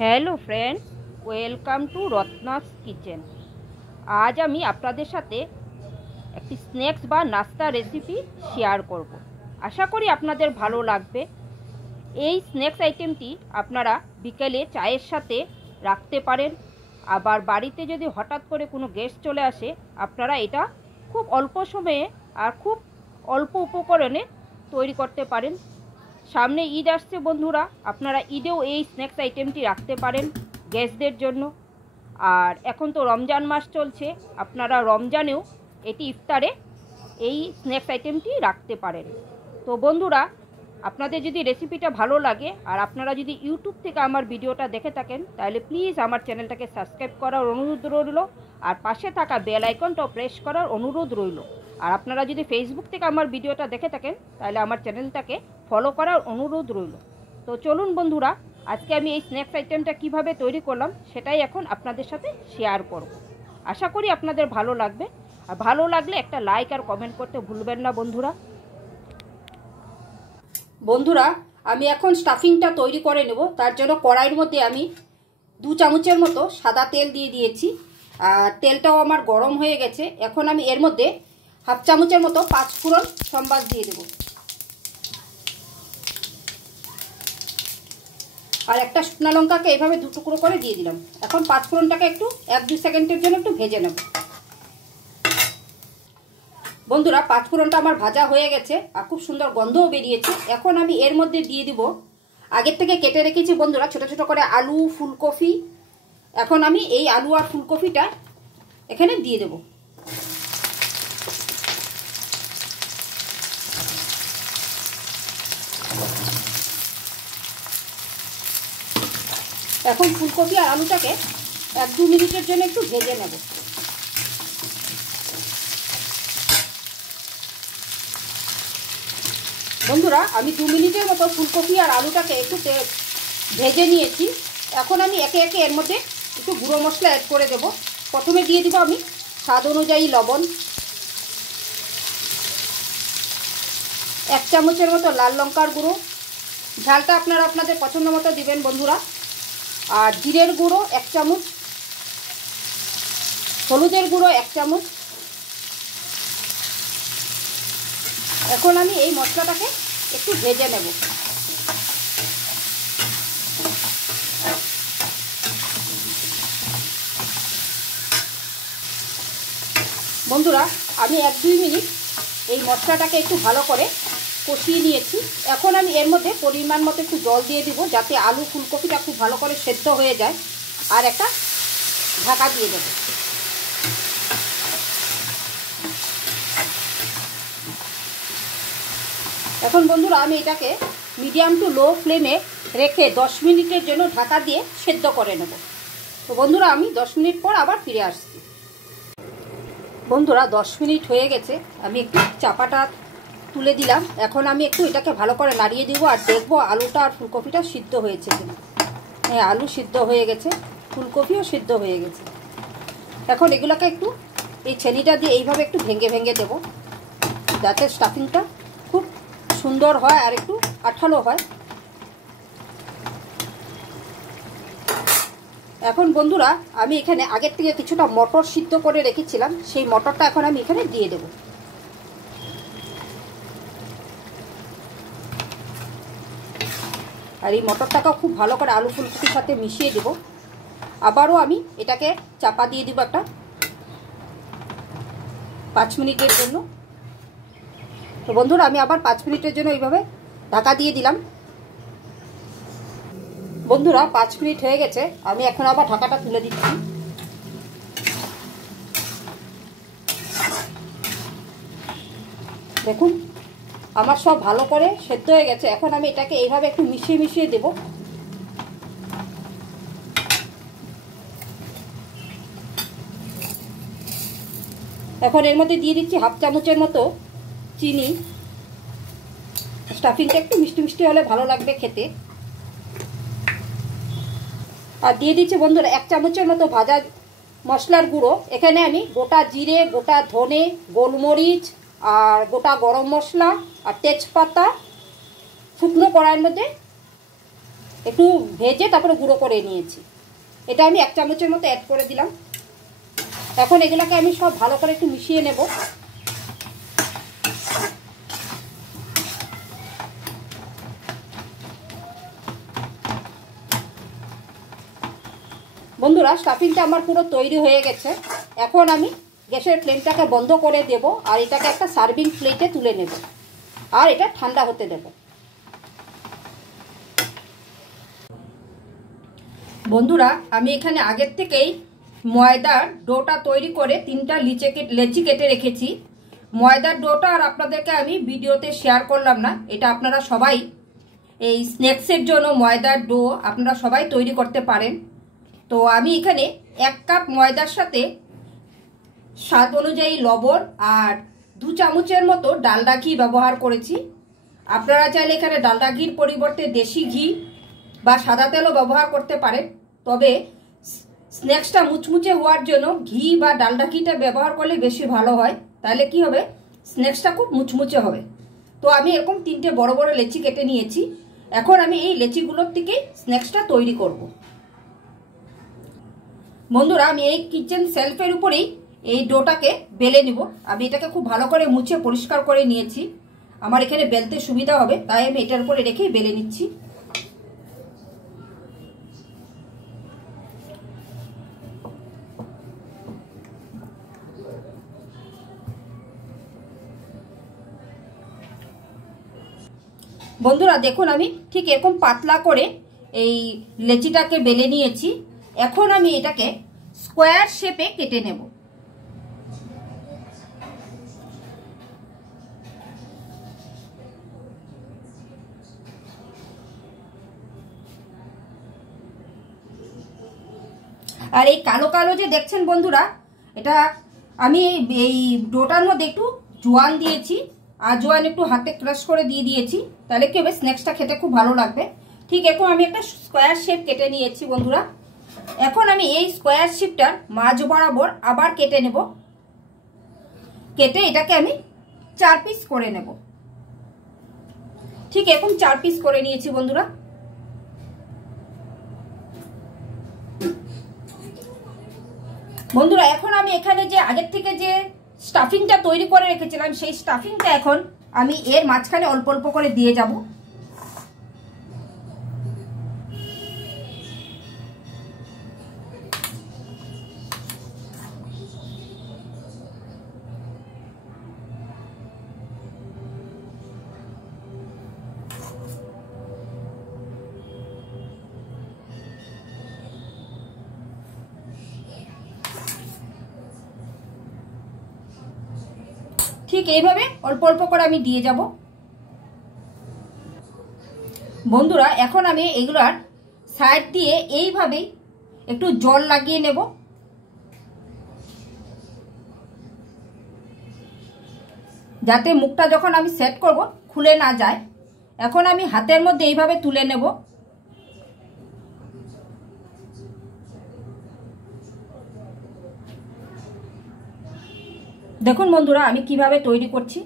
Hello friends, welcome to Ratna's kitchen. আজ আমি আপনাদের সাথে একটি স্ন্যাক্স বা নাস্তা রেসিপি শেয়ার করব। আশা করি আপনাদের ভালো লাগবে। এই স্ন্যাক্স আইটেমটি আপনারা বিকেলে চায়ের সাথে রাখতে পারেন। আবার বাড়িতে যদি হঠাৎ করে কোনো গেস্ট চলে আসে, আপনারা এটা খুব অল্প সময়ে আর খুব অল্প উপকরণে তৈরি করতে পারেন। সামনে ঈদ আসছে বন্ধুরা, আপনারা ঈদেও এই স্ন্যাক্স আইটেমটি রাখতে পারেন গেস্টদের জন্য। আর এখন তো রমজান মাস চলছে, আপনারা রমজানেও এটি ইফতারে এই স্ন্যাক্স আইটেমটি রাখতে পারেন। তো বন্ধুরা, আপনাদের যদি রেসিপিটা ভালো লাগে আর আপনারা যদি ইউটিউব থেকে আমার ভিডিওটা দেখে থাকেন, তাহলে প্লিজ আমার চ্যানেলটাকে সাবস্ক্রাইব করার অনুরোধ রইল, আর পাশে থাকা বেল আইকনটাও প্রেস করার অনুরোধ রইল। আর আপনারা যদি ফেসবুক থেকে আমার ভিডিওটা দেখে থাকেন, তাহলে আমার চ্যানেলটাকে ফলো করার অনুরোধ রইল। তো চলুন বন্ধুরা, আজকে আমি এই স্ন্যাক্স আইটেমটা কিভাবে তৈরি করলাম সেটাই এখন আপনাদের সাথে শেয়ার করব। আশা করি আপনাদের ভালো লাগবে, আর ভালো লাগলে একটা লাইক আর কমেন্ট করতে ভুলবেন না বন্ধুরা। বন্ধুরা, আমি এখন স্টাফিংটা তৈরি করে নেব। তার জন্য কড়াইয়ের মধ্যে আমি 2 চামচের মতো সাদা তেল দিয়ে দিয়েছি, আর তেলটাও আমার গরম হয়ে গেছে। এখন আমি এর মধ্যে 1/2 চামচের মতো 5 ফোড়ন সম্বাস দিয়ে দেব, আর একটা শুকনো লঙ্কাকে এইভাবে 2 টুকরো করে দিয়ে দিলাম। এখন 5 ফোড়নটাকে একটু 1-2 সেকেন্ডের জন্য একটু ভেজে নেব। বন্ধুরা, 5 ফোড়নটা আমার ভাজা হয়ে গেছে আর খুব সুন্দর গন্ধও বেরিয়েছে। এখন আমি এর মধ্যে দিয়ে দিব আগের থেকে কেটে রেখেছি বন্ধুরা ছোট ছোট করে আলু, ফুলকপি। এখন আমি এই আলু আর ফুলকপিটা এখানে দিয়ে দেব। এখন ফুলকপি আর আলুটাকে 1-2 মিনিটের জন্য একটু ভেজে নেব। বন্ধুরা, আমি 2 মিনিটের মতো ফুলকপি আর আলুটাকে একটু ভেজে নিয়েছি। এখন আমি একে একে এর মধ্যে একটু গুঁড়ো মশলা অ্যাড করে দেব। প্রথমে দিয়ে দিব আমি স্বাদ অনুযায়ী লবণ, 1 চামচের মতো লাল লঙ্কার গুঁড়ো, ঝালটা আপনারা আপনাদের পছন্দ মতো দিবেন বন্ধুরা। আর জিরের গুঁড়ো 1 চামচ, হলুদের গুঁড়ো 1 চামচ। এখন আমি এই মশলাটাকে একটু ভেজে নেব। বন্ধুরা, আমি 1-2 মিনিট এই মশলাটাকে একটু ভালো করে কষিয়ে নিয়েছি। এখন আমি এর মধ্যে পরিমাণ মতো একটু জল দিয়ে দিব, যাতে আলু ফুলকপিটা খুব ভালো করে সেদ্ধ হয়ে যায়। আর একটা ঢাকা দিয়ে দেব। এখন বন্ধুরা, আমি এটাকে মিডিয়াম টু লো ফ্লেমে রেখে 10 মিনিটের জন্য ঢাকা দিয়ে সেদ্ধ করে নেব। তো বন্ধুরা, আমি 10 মিনিট পর আবার ফিরে আসছি। বন্ধুরা, 10 মিনিট হয়ে গেছে। আমি একটু চাপাটা তুলে দিলাম। এখন আমি একটু এটাকে ভালো করে নাড়িয়ে দিব আর দেখব আলুটা আর ফুলকপিটা সিদ্ধ হয়েছে কিনা। হ্যাঁ, আলু সিদ্ধ হয়ে গেছে, ফুলকপিও সিদ্ধ হয়ে গেছে। এখন এগুলোকে একটু এই ছেনিটা দিয়ে এইভাবে একটু ভেঙে ভেঙে দেব, যাতে স্টাফিংটা খুব সুন্দর হয় আর একটু আঠালো হয়। এখন বন্ধুরা, আমি এখানে আগের থেকে কিছুটা মটর সিদ্ধ করে রেখেছিলাম, সেই মটরটা এখন আমি এখানে দিয়ে দেব। আর এই মটরটাকেও খুব ভালো করে আলু ফুলকপির সাথে মিশিয়ে দেব। আবারও আমি এটাকে চাপা দিয়ে দিব একটা 5 মিনিটের জন্য। তো বন্ধুরা, আমি আবার 5 মিনিটের জন্য এইভাবে ঢাকা দিয়ে দিলাম। বন্ধুরা, 5 মিনিট হয়ে গেছে। আমি এখন আবার ঢাকাটা তুলে দিচ্ছি। দেখুন, আমার সব ভালো করে সেদ্ধ হয়ে গেছে। এখন আমি এটাকে এইভাবে একটু মিশিয়ে মিশিয়ে দেব। এখন এর মধ্যে দিয়ে দিচ্ছি 1/2 চামচের মতো চিনি। স্টাফিংটা একটু মিষ্টি মিষ্টি হলে ভালো লাগবে খেতে। আর দিয়ে দিচ্ছি বন্ধুরা 1 চামচের মতো ভাজা মশলার গুঁড়ো। এখানে আমি গোটা জিরে, গোটা ধনে, গোলমরিচ আর গোটা গরম মশলা আর তেজপাতা শুকনো কড়াইয়ের মধ্যে একটু ভেজে তারপরে গুঁড়ো করে নিয়েছি। এটা আমি 1 চামচের মতো অ্যাড করে দিলাম। এখন এগুলোকে আমি সব ভালো করে একটু মিশিয়ে নেব। বন্ধুরা, স্টাফিংটা আমার পুরো তৈরি হয়ে গেছে। এখন আমি গ্যাসের ফ্লেমটাকে বন্ধ করে দেব আর এটাকে একটা সার্ভিং প্লেটে তুলে নেব আর এটা ঠান্ডা হতে দেব। বন্ধুরা, আমি এখানে আগের থেকেই ময়দার ডোটা তৈরি করে 3টা লেচি কেটে রেখেছি। ময়দার ডোটা আর আপনাদেরকে আমি ভিডিওতে শেয়ার করলাম না। এটা আপনারা সবাই এই স্ন্যাক্সের জন্য ময়দার ডো আপনারা সবাই তৈরি করতে পারেন। তো আমি এখানে 1 কাপ ময়দার সাথে স্বাদ অনুযায়ী লবণ আর 2 চামচের মতো ডালডা ঘি ব্যবহার করেছি। আপনারা চাইলে এখানে ডালডা ঘির পরিবর্তে দেশি ঘি বা সাদা তেলও ব্যবহার করতে পারেন। তবে স্ন্যাক্সটা মুচমুচে হওয়ার জন্য ঘি বা ডালডা ঘিটা ব্যবহার করলে বেশি ভালো হয়। তাহলে কি হবে, স্ন্যাক্সটা খুব মুচমুচে হবে। তো আমি এরকম 3টে বড় বড় লেচি কেটে নিয়েছি। এখন আমি এই লেচিগুলোর থেকে স্ন্যাক্সটা তৈরি করব। বন্ধুরা, আমি এই কিচেন সেলফের উপরেই এই ডোটাকে বেলে নিব। আমি এটাকে খুব ভালো করে মুছে পরিষ্কার করে নিয়েছি। আমার এখানে বেলতে সুবিধা হবে, তাই আমি এটার উপরে রেখেই বেলে নিচ্ছি। বন্ধুরা দেখুন, আমি ঠিক এরকম পাতলা করে এই লেচিটাকে বেলে নিয়েছি। এখন আমি এটাকে স্কোয়ার শেপে কেটে নেব। আর এই কালো কালো যে দেখছেন বন্ধুরা, এটা আমি এই ডোটার মধ্যে একটু জোয়ান দিয়েছি আর জোয়ান একটু হাতে ক্রাশ করে দিয়ে দিয়েছি। তাহলে কি হবে, স্ন্যাক্সটা খেতে খুব ভালো লাগবে। ঠিক এরকম আমি একটা স্কোয়ার শেপ কেটে নিয়েছি বন্ধুরা। এখন আমি এই স্কোয়ার শেপটার মাঝ বরাবর আবার কেটে নেব। কেটে এটাকে আমি 4 পিস করে নেব। ঠিক এরকম 4 পিস করে নিয়েছি বন্ধুরা। বন্ধুরা, এখন আমি এখানে যে আগের থেকে যে স্টাফিংটা তৈরি করে রেখেছিলাম, সেই স্টাফিংটা এখন আমি এর মাঝখানে অল্প অল্প করে দিয়ে যাব। ঠিক এইভাবে অল্প অল্প করে আমি দিয়ে যাব। বন্ধুরা, এখন আমি এগুলার সাইড দিয়ে এইভাবেই একটু জল লাগিয়ে নেব, যাতে মুখটা যখন আমি সেট করব খুলে না যায়। এখন আমি হাতের মধ্যে এইভাবে তুলে নেব। দেখুন বন্ধুরা, আমি কিভাবে তৈরি করছি।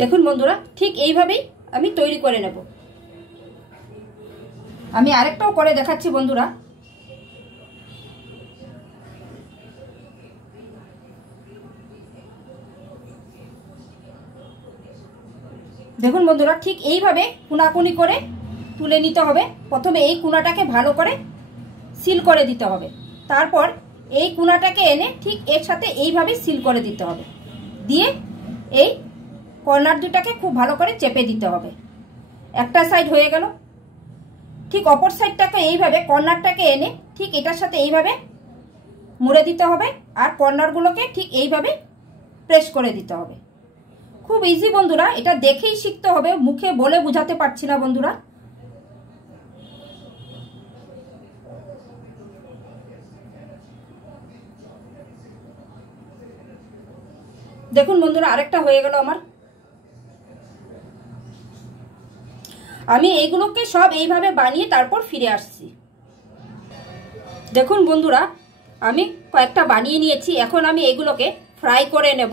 দেখুন বন্ধুরা, ঠিক এইভাবেই আমি তৈরি করে নেব। আমি আরেকটাও করে দেখাচ্ছি বন্ধুরা। দেখুন বন্ধুরা, ঠিক এইভাবে কোনাকুনি করে তুলে নিতে হবে। প্রথমে এই কোণাটাকে ভালো করে সিল করে দিতে হবে, তারপর এই কোণাটাকে এনে ঠিক এর সাথে এইভাবে সিল করে দিতে হবে, দিয়ে এই কর্নার দুটাকে খুব ভালো করে চেপে দিতে হবে। একটা সাইড হয়ে গেল। ঠিক অপর সাইডটাকে এইভাবে কর্নারটাকে এনে ঠিক এটার সাথে এইভাবে মুড়ে দিতে হবে, আর কর্নারগুলোকে ঠিক এইভাবে প্রেস করে দিতে হবে। খুব ইজি বন্ধুরা, এটা দেখেই শিখতে হবে, মুখে বলে বোঝাতে পারছি না বন্ধুরা। দেখুন বন্ধুরা, আরেকটা হয়ে গেল আমার। আমি এইগুলোকে সব এইভাবে বানিয়ে তারপর ফিরে আসছি। দেখুন বন্ধুরা, আমি কয়েকটা বানিয়ে নিয়েছি। এখন আমি এগুলোকে ফ্রাই করে নেব।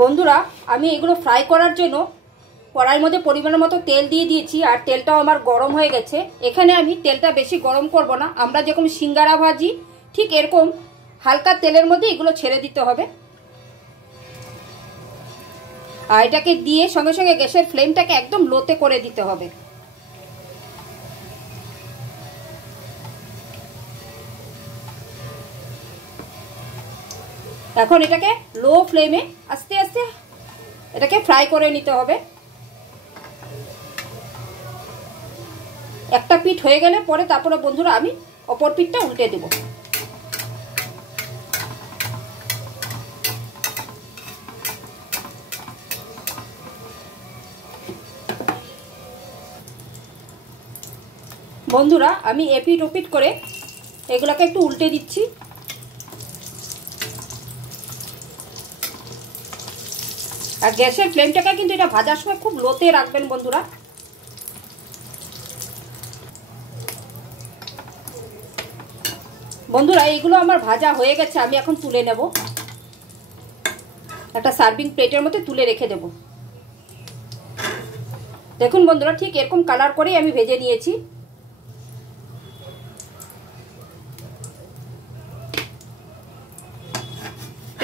বন্ধুরা, আমি এগুলো ফ্রাই করার জন্য কড়াইয়ের মধ্যে পরিমাণ মতো তেল দিয়ে দিয়েছি, আর তেলটাও আমার গরম হয়ে গেছে। এখানে আমি তেলটা বেশি গরম করব না, আমরা যেরকম সিঙ্গারা ভাজি ঠিক এরকম হালকা তেলের মধ্যে এগুলো ছেড়ে দিতে হবে। আর এটাকে দিয়ে সঙ্গে সঙ্গে গ্যাসের ফ্লেমটাকে একদম লোতে করে দিতে হবে। এখন এটাকে লো ফ্লেমে আস্তে আস্তে এটাকে ফ্রাই করে নিতে হবে। একটা পিঠ হয়ে গেলে পরে তারপরে বন্ধুরা আমি অপর পিঠটা উল্টে দেব। বন্ধুরা, আমি এপিট ওপিট করে এগুলোকে একটু উল্টে দিচ্ছি। আর গ্যাসের ফ্লেমটাকে কিন্তু এটা ভাজার সময় খুব লোতে রাখবেন বন্ধুরা। বন্ধুরা, এইগুলো আমার ভাজা হয়ে গেছে, আমি এখন তুলে নেব। একটা সার্ভিং প্লেটের মধ্যে তুলে রেখে দেব। দেখুন বন্ধুরা, ঠিক এরকম কালার করেই আমি ভেজে নিয়েছি।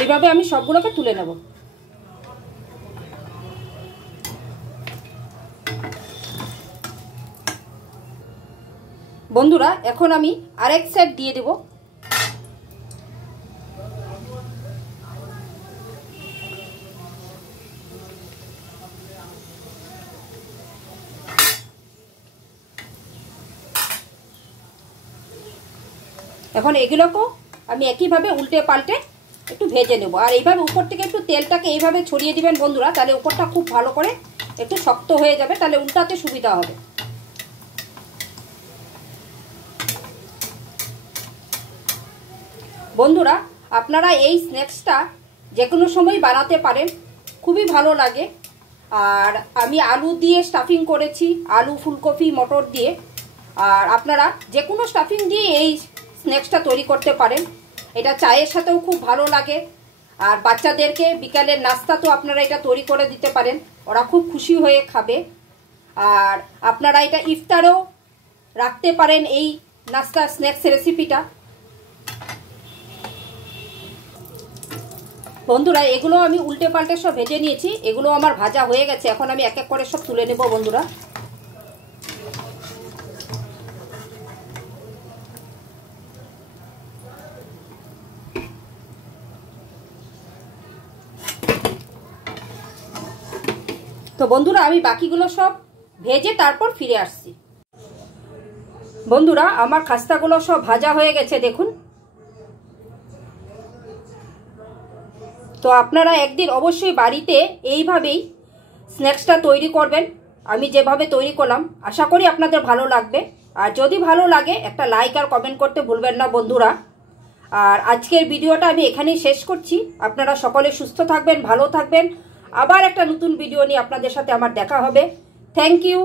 এইভাবে আমি সবগুলোকে তুলে নেব। বন্ধুরা, এখন আমি আরেক সাইড দিয়ে দেব। এখন এগুলোকেও আমি একইভাবে উল্টে পাল্টে একটু ভেজে নেব। আর এইভাবে উপর থেকে একটু তেলটাকে এইভাবে ছড়িয়ে দিবেন বন্ধুরা, তাহলে উপরটা খুব ভালো করে একটু শক্ত হয়ে যাবে, তাহলে উল্টাতে সুবিধা হবে। বন্ধুরা, আপনারা এই স্ন্যাক্সটা যে কোনো সময় বানাতে পারেন, খুবই ভালো লাগে। আর আমি আলু দিয়ে স্টাফিং করেছি, আলু, ফুলকপি, মটর দিয়ে। আর আপনারা যে কোনো স্টাফিং দিয়ে এই স্ন্যাক্সটা তৈরি করতে পারেন। এটা চায়ের সাথেও খুব ভালো লাগে। আর বাচ্চাদেরকে বিকালের নাস্তা তো আপনারা এটা তৈরি করে দিতে পারেন, ওরা খুব খুশি হয়ে খাবে। আর আপনারা এটা ইফতারেও রাখতে পারেন এই নাস্তা স্ন্যাক্স রেসিপিটা। বন্ধুরা, এগুলো আমি উল্টে পাল্টে সব ভেজে নিয়েছি। এগুলো আমার ভাজা হয়ে গেছে, এখন আমি এক এক করে সব তুলে নেব বন্ধুরা। তো বন্ধুরা, আমি বাকিগুলো সব ভেজে তারপর ফিরে আসছি। বন্ধুরা, আমার খাস্তাগুলো সব ভাজা হয়ে গেছে, দেখুন। তো আপনারা একদিন অবশ্যই বাড়িতে এইভাবেই স্ন্যাক্সটা তৈরি করবেন, আমি যেভাবে তৈরি করলাম। আশা করি আপনাদের ভালো লাগবে। আর যদি ভালো লাগে একটা লাইক আর কমেন্ট করতে ভুলবেন না বন্ধুরা। আর আজকের ভিডিওটা আমি এখানেই শেষ করছি। আপনারা সকলে সুস্থ থাকবেন, ভালো থাকবেন। আবার একটা নতুন ভিডিও নিয়ে আপনাদের সাথে আমার দেখা হবে। Thank you.